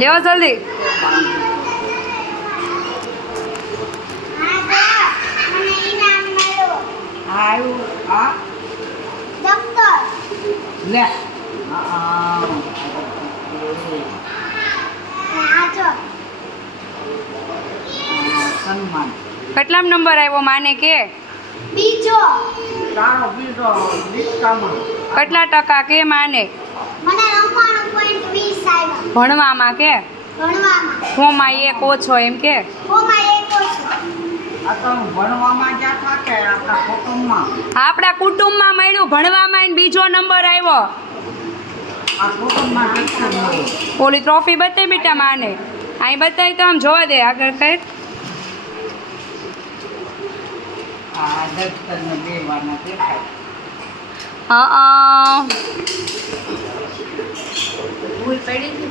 લ્યો જલ્દી. આવ્યું આ લે સન્માન કેટલામ નંબર આવ્યો માને કે? બીજો. તારો બીજો રિક્ષામાં કેટલા ટકા કે માને? મને 99.20 આવ્યા ભણવામાં કે? ભણવામાં. ફોમાં એક ઓછો એમ કે? ઓમાં એક ઓછો. આ તો ભણવામાં જ્યાં થાકે આપણા કુટુંબમાં આપણા કુટુંબમાં મળ્યું, ભણવામાં એને બીજો નંબર આવ્યો. આ કુટુંબમાં શિક્ષણ મળ્યું. ઓલી ટ્રોફી બતાવી બેટા માને. અહીં બતાવી તો આમ જોવા દે આગળ કઈ. આ દફતરને બે વારના દેખાય. હા ભૂલ પડી હતી.